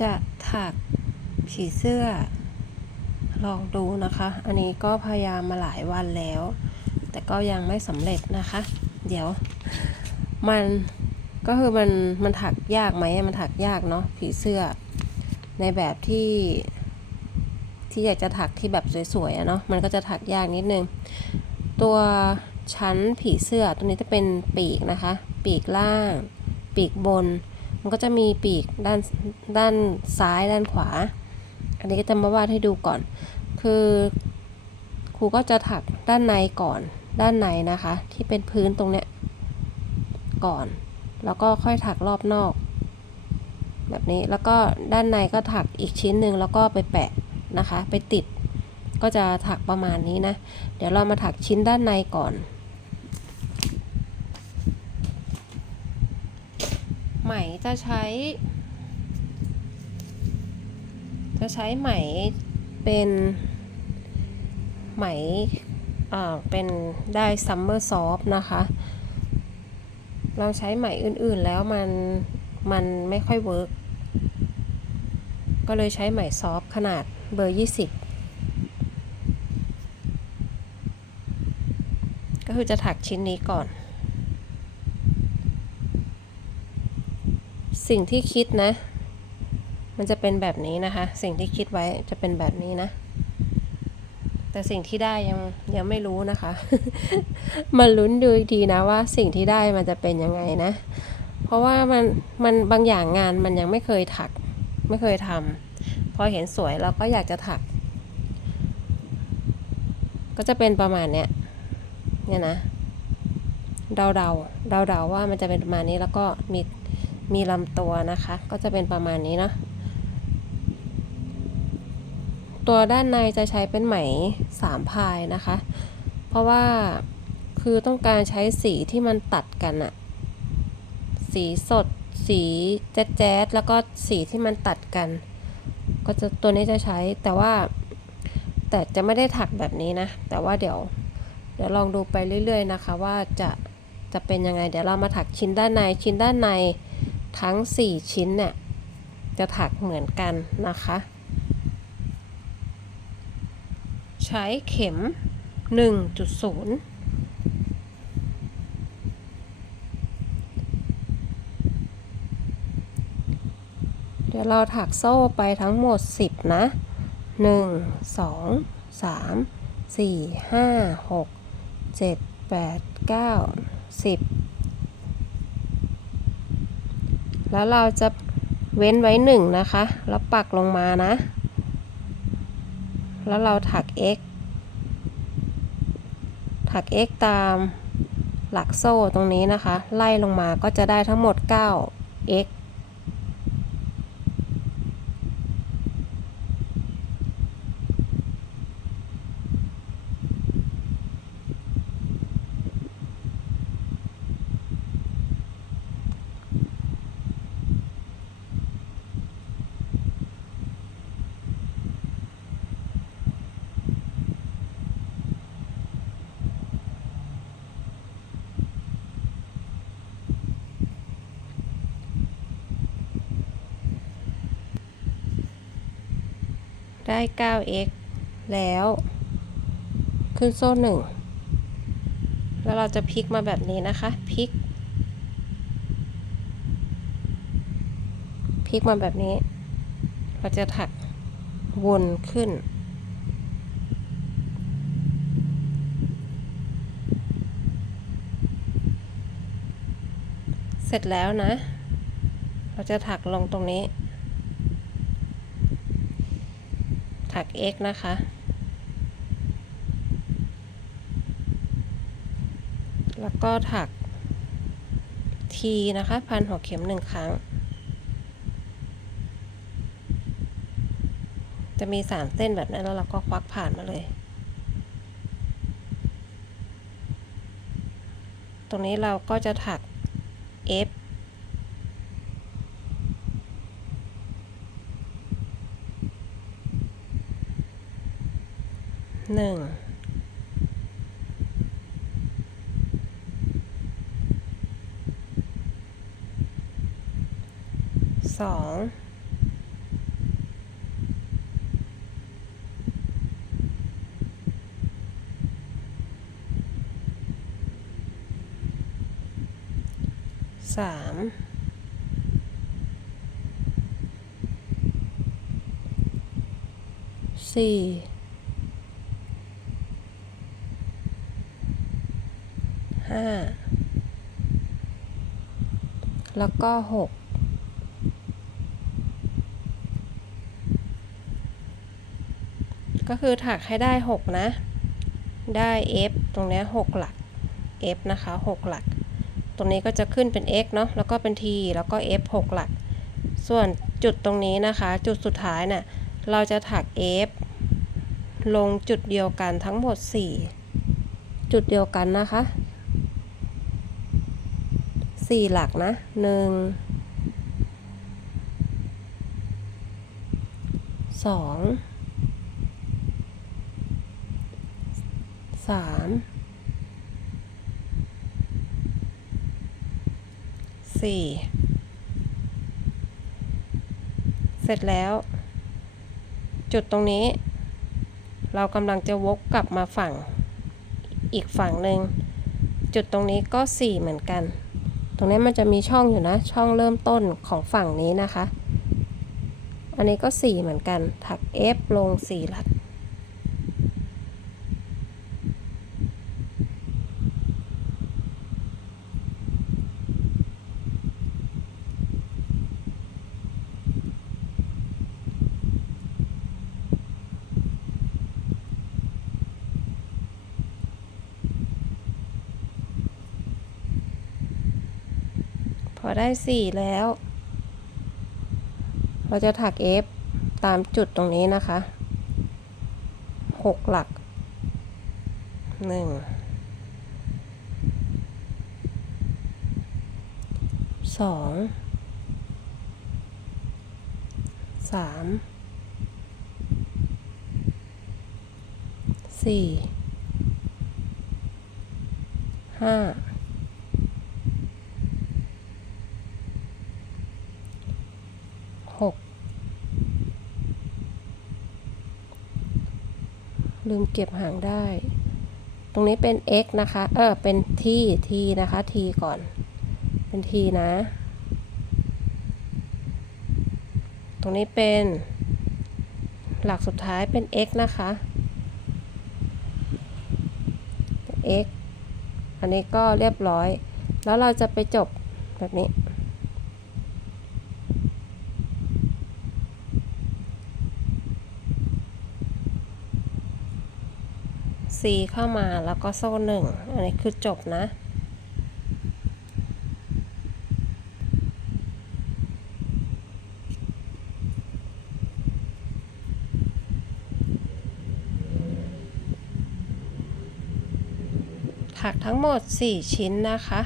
จะถักผีเสื้อ ลองดูนะคะ อันนี้ก็พยายามมาหลายวันแล้ว แต่ก็ยังไม่สำเร็จนะคะ เดี๋ยว มันก็คือมันมันถักยากไหมมันถักยากเนาะผีเสื้อ ในแบบที่ ที่อยากจะถักที่แบบสวยๆอะเนาะมันก็จะถักยากนิดนึง ตัวชั้นผีเสื้อตัวนี้จะเป็นปีกนะคะ ปีกล่าง ปีกบน มันก็จะมีปีกด้านด้านซ้ายด้านขวา อันนี้ก็จะมาวาดให้ดูก่อน คือครูก็จะถักด้านในก่อนด้านในนะคะ ที่เป็นพื้นตรงเนี้ยก่อน แล้วก็ค่อยถักรอบนอก แบบนี้แล้วก็ด้านในก็ถักอีกชิ้นหนึ่งแล้วก็ไปแปะนะคะ ไปติดก็จะถักประมาณนี้นะ เดี๋ยวเรามาถักชิ้นด้านในก่อน ไหม จะใช้ จะใช้ไหมเป็นไหมอ่าเป็นได้ซัมเมอร์ซอฟนะคะเราใช้ไหมอื่นๆแล้วมันมันไม่ค่อยเวิร์กก็เลยใช้ไหมซอฟขนาดเบอร์ 20 ก็คือจะถักชิ้นนี้ก่อน สิ่งที่คิดนะ มันจะเป็นแบบนี้นะคะ สิ่งที่คิดไว้จะเป็นแบบนี้นะ แต่สิ่งที่ได้ยังยังไม่รู้นะคะ มาลุ้นดูอีกทีนะว่าสิ่งที่ได้มันจะเป็นยังไงนะ เพราะว่ามันมันบางอย่างงานมันยังไม่เคยถัก ไม่เคยทำพอเห็นสวยเราก็อยากจะถัก ก็จะเป็นประมาณเนี้ยเนี่ยนะเดาเดาเดาเดาว่ามันจะเป็นประมาณนี้แล้วก็มี มีลำตัวนะคะ ก็จะเป็นประมาณนี้เนาะตัวด้านในจะใช้เป็นไหมสามพายนะคะ เพราะว่าคือต้องการใช้สีที่มันตัดกันอะสีสด สีแจ๊ดแจ๊ดแล้วก็สีที่มันตัดกัน ก็จะตัวนี้จะใช้แต่ว่า แต่จะไม่ได้ถักแบบนี้นะ แต่ว่าเดี๋ยว เดี๋ยวลองดูไปเรื่อยๆนะคะ ว่าจะจะเป็นยังไง เดี๋ยวเรามาถักชิ้นด้านในชิ้นด้านใน ทั้ง 4 ชิ้นเนี่ยจะถักเหมือนกันนะคะ ใช้เข็ม 1.0เดี๋ยวเราถักโซ่ไปทั้งหมด 10 นะ 1 2 3 4 5 6 7 8 9 10 แล้วเราจะเว้นไว้หนึ่งนะคะ แล้วปักลงมานะ แล้วเราถัก x ถัก x ตามหลักโซ่ตรงนี้นะคะ ไล่ลงมาก็จะได้ทั้งหมด 9 ได้ 9x แล้ว ขึ้นโซ่หนึ่งแล้วเราจะพลิกมาแบบนี้นะคะพลิกพลิกมาแบบนี้ เราจะถักวนขึ้น เสร็จแล้วนะ เราจะถักลงตรงนี้ ถัก x นะคะ แล้วก็ถัก t นะคะ พันหัวเข็มหนึ่งครั้ง จะมีสามเส้นแบบนั้นแล้วเราก็ควักผ่านมาเลย ตรงนี้เราก็จะถัก f หนึ่งสองสามสี่ ห้าแล้วก็หกก็คือถักให้ได้หกนะ ได้ f ตรงนี้ยหกหลัก f นะคะหกหลัก ตรงนี้ก็จะขึ้นเป็น x เนาะแล้วก็เป็น t แล้วก็ f 6 หลัก ส่วนจุดตรงนี้นะคะ จุดสุดท้ายเนี่ยเราจะถัก f ลงจุดเดียวกันทั้งหมด 4 จุดเดียวกันนะคะ 4หลักนะ1 2 3สี่เสร็จแล้ว จุดตรงนี้ เรากำลังจะวกกลับมาฝั่งอีกฝั่งหนึ่งจุดตรงนี้ก็สี่เหมือนกัน รงนี้มันจะมีช่องอยู่นะ ช่องเริ่มต้นของฝั่งนี้นะคะ อันนี้ก็สี่เหมือนกัน ถัก F ลงสี่หลัก พอได้สี่แล้ว เราจะถัก F ตามจุดตรงนี้นะคะหกหลักหนึ่งสองสามสี่ห้า หก ลืมเก็บหางได้ ตรงนี้เป็น x นะคะ เออเป็น t t นะคะ t ก่อน เป็น t นะ ตรงนี้เป็นหลักสุดท้ายเป็น x นะคะเป็น x อันนี้ก็เรียบร้อย แล้วเราจะไปจบแบบนี้ C เข้ามาแล้วก็โซ่หนึ่งอันนี้คือจบนะ ถักทั้งหมด 4 ชิ้นนะคะ